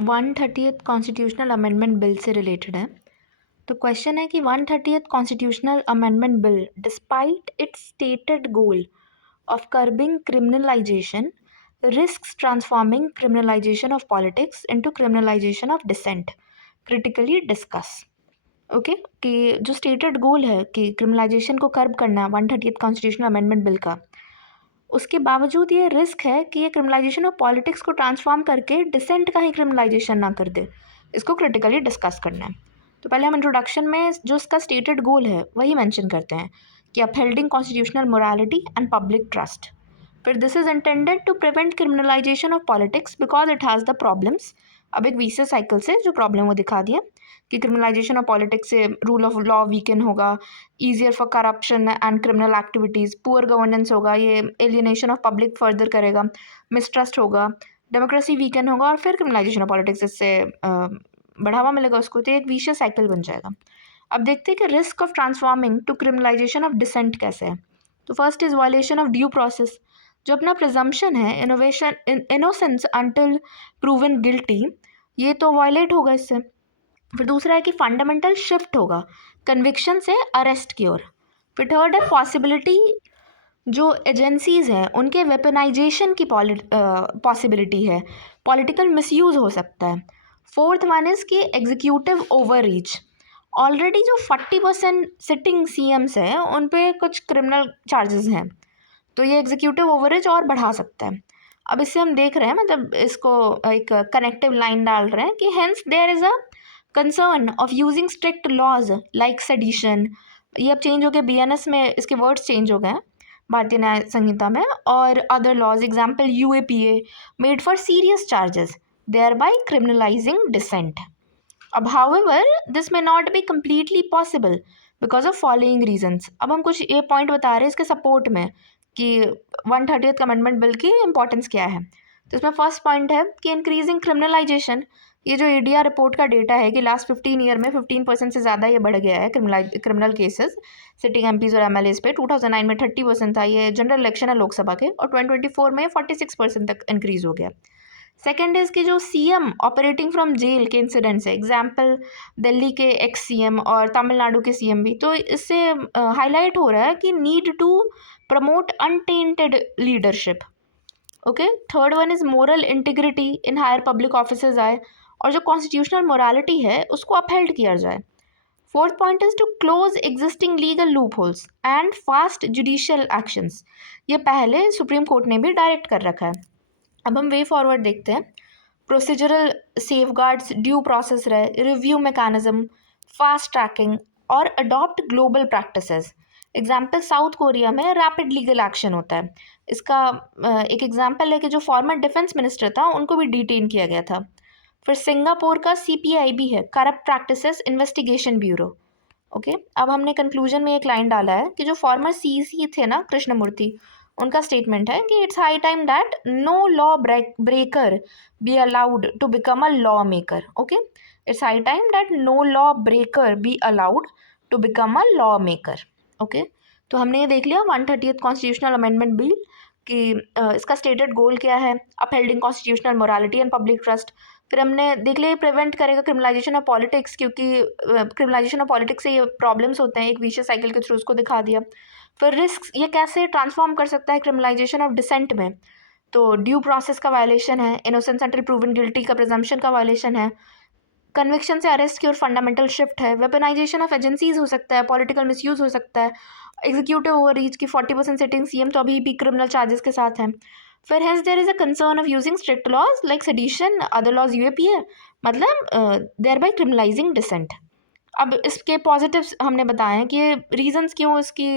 130th constitutional amendment bill से related है। तो क्वेश्चन है कि 130th constitutional amendment bill despite it's stated goal of curbing criminalisation risks transforming criminalization of politics into criminalization of dissent. Critically discuss. Okay कि जो stated गोल है कि criminalisation को कर्ब करना 130th कॉन्स्टिट्यूशनल अमेंडमेंट बिल का, उसके बावजूद ये रिस्क है कि ये क्रिमिनलाइजेशन ऑफ पॉलिटिक्स को ट्रांसफॉर्म करके डिसेंट का ही क्रिमिनलाइजेशन ना कर दे। इसको क्रिटिकली डिस्कस करना है। तो पहले हम इंट्रोडक्शन में जो इसका स्टेटेड गोल है वही मेंशन करते हैं कि upholding constitutional morality and public trust. फिर this is intended to prevent criminalisation of politics because it has the problems. अब एक वीसियस साइकिल से जो प्रॉब्लम वो दिखा दिया कि क्रिमिनलाइजेशन ऑफ पॉलिटिक्स से रूल ऑफ लॉ वीकन होगा, easier for corruption and criminal activities, poor governance होगा, ये एलियनेशन ऑफ पब्लिक फर्दर करेगा, मिसट्रस्ट होगा, डेमोक्रेसी वीकन होगा और फिर क्रिमिनलाइजेशन ऑफ पॉलिटिक्स इससे बढ़ावा मिलेगा उसको। तो एक विशियस साइकिल बन जाएगा। अब देखते हैं कि risk of transforming to criminalisation of dissent कैसे है। तो first is violation of due process. जो अपना प्रिजम्पशन है इनोसेंस अंटिल प्रूवन गिल्टी, ये तो वायलेट होगा इससे। फिर दूसरा है कि फंडामेंटल शिफ्ट होगा कन्विक्शन से अरेस्ट की ओर। फिर थर्ड है पॉसिबिलिटी, जो एजेंसीज़ हैं उनके वेपनाइजेशन की पॉसिबिलिटी है, पॉलिटिकल मिसयूज़ हो सकता है। फोर्थ वन इज़ कि एग्जीक्यूटिव ओवर रीच। ऑलरेडी जो 40% सिटिंग सीएम्स हैं उन पे कुछ क्रिमिनल चार्जेस हैं, तो ये एग्जीक्यूटिव ओवरेज और बढ़ा सकता है। अब इससे हम देख रहे हैं, मतलब इसको एक कनेक्टिव लाइन डाल रहे हैं कि hence there is a concern of using strict laws like sedition. ये अब चेंज हो गए, बीएनएस में इसके वर्ड्स चेंज हो गए हैं भारतीय न्याय संहिता में, और other laws example UAPA made for serious charges thereby criminalising dissent. अब however this may not be completely possible because of following reasons. अब हम कुछ ये पॉइंट बता रहे हैं इसके सपोर्ट में कि 130th अमेंडमेंट बिल की इंपॉर्टेंस क्या है। तो इसमें फर्स्ट पॉइंट है कि इंक्रीजिंग क्रिमिनलाइजेशन। ये जो एडीआर रिपोर्ट का डेटा है कि लास्ट 15 ईयर में 15% से ज़्यादा ये बढ़ गया है क्रिमिनल केसेस सिटिंग एमपीज और एमएलएस पे। 2009 में 30% था, ये जनरल इलेक्शन है लोकसभा के, और 2024 में 46% तक इंक्रीज हो गया। सेकेंड इज़ कि जो सीएम ऑपरेटिंग फ्रॉम जेल के इंसिडेंट्स है, एग्जाम्पल दिल्ली के एक्स सीएम और तमिलनाडु के सीएम भी, तो इससे हाईलाइट हो रहा है कि need to promote untainted leadership. Okay, third one is moral integrity in higher public officers आए और जो कॉन्स्टिट्यूशनल मोरालिटी है उसको अपहेल्ड किया जाए। Fourth point is to close existing legal loopholes and fast judicial actions. ये पहले supreme court ने भी डायरेक्ट कर रखा है। अब हम वे फॉरवर्ड देखते हैं। प्रोसीजरल सेफगार्ड्स, ड्यू प्रोसेस रहे, रिव्यू मैकेनिज्म, फास्ट ट्रैकिंग और adopt global practices. Example south Korea में रैपिड लीगल एक्शन होता है। इसका एक एग्जाम्पल है कि जो फॉर्मर डिफेंस मिनिस्टर था उनको भी डिटेन किया गया था। फिर सिंगापुर का CPIB है, corrupt practices investigation bureau. Okay, अब हमने कंक्लूजन में एक लाइन डाला है कि जो फॉर्मर CC थे ना कृष्णमूर्ति, उनका स्टेटमेंट है कि it's high time that no lawbreaker be allowed to become a lawmaker. Okay, it's high time that no lawbreaker be allowed to become a lawmaker. Okay, तो हमने ये देख लिया 130th constitutional amendment bill कि इसका stated goal क्या है, upholding constitutional morality and public trust. फिर हमने देख लिया प्रिवेंट करेगा क्रिमिनलाइजेशन ऑफ पॉलिटिक्स, क्योंकि क्रिमिनलाइजेशन ऑफ पॉलिटिक्स से ये प्रॉब्लम्स होते हैं, एक विशियस साइकिल के थ्रू उसको दिखा दिया। फिर रिस्क, ये कैसे ट्रांसफॉर्म कर सकता है क्रिमिनलाइजेशन ऑफ डिसेंट में। तो ड्यू प्रोसेस का वायलेशन है, इनोसेंस अंटिल प्रूवन गिल्टी का प्रिजम्पशन का वायलेशन है, कन्विक्शन से अरेस्ट की और फंडामेंटल शिफ्ट है, वेपनाइजेशन ऑफ एजेंसीज हो सकता है, पॉलिटिकल मिसयूज हो सकता है, एग्जीक्यूटिव ओवर रीच की 40% सिटिंग सीएम तो अभी भी क्रिमिनल चार्जेस के साथ हैं। फिर hence there is a concern of using strict laws like sedition, other laws UAPA, मतलब देयर बाय क्रिमिनलाइजिंग डिसेंट। अब इसके पॉजिटिव्स हमने बताए हैं कि रीजंस क्यों इसकी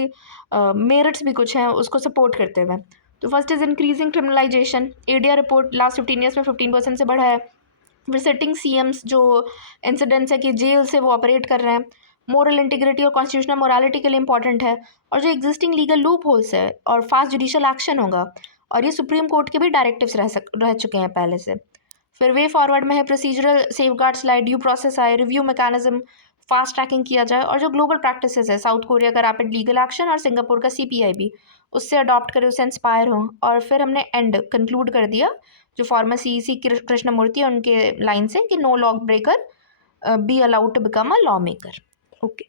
मेरिट्स भी कुछ हैं उसको सपोर्ट करते हुए। तो first is increasing criminalisation. ADR report last 15 years में 15% से बढ़ा है। फिर सिटिंग सीएम्स जो इंसिडेंट्स है कि जेल से वो ऑपरेट कर रहे हैं, मोरल इंटीग्रिटी और कॉन्स्टिट्यूशनल मोरालिटी के लिए इंपॉर्टेंट है, और जो एग्जिस्टिंग लीगल लूप होल्स है और फास्ट जुडिशियल एक्शन होगा, और ये सुप्रीम कोर्ट के भी डायरेक्टिव्स रह चुके हैं पहले से। फिर वे फॉरवर्ड में है प्रोसीजरल सेफगार्ड्स लाए, ड्यू प्रोसेस आए, रिव्यू मैकेनिज्म, फास्ट ट्रैकिंग किया जाए, और जो ग्लोबल प्रैक्टिसेस है साउथ कोरिया का रैपिड लीगल एक्शन और सिंगापुर का CPIB, उससे अडॉप्ट करे, उससे इंस्पायर हो। और फिर हमने एंड कंक्लूड कर दिया जो फॉर्मर सी कृष्णमूर्ति है उनके लाइन से कि no lawbreaker be allowed to become a lawmaker. Okay.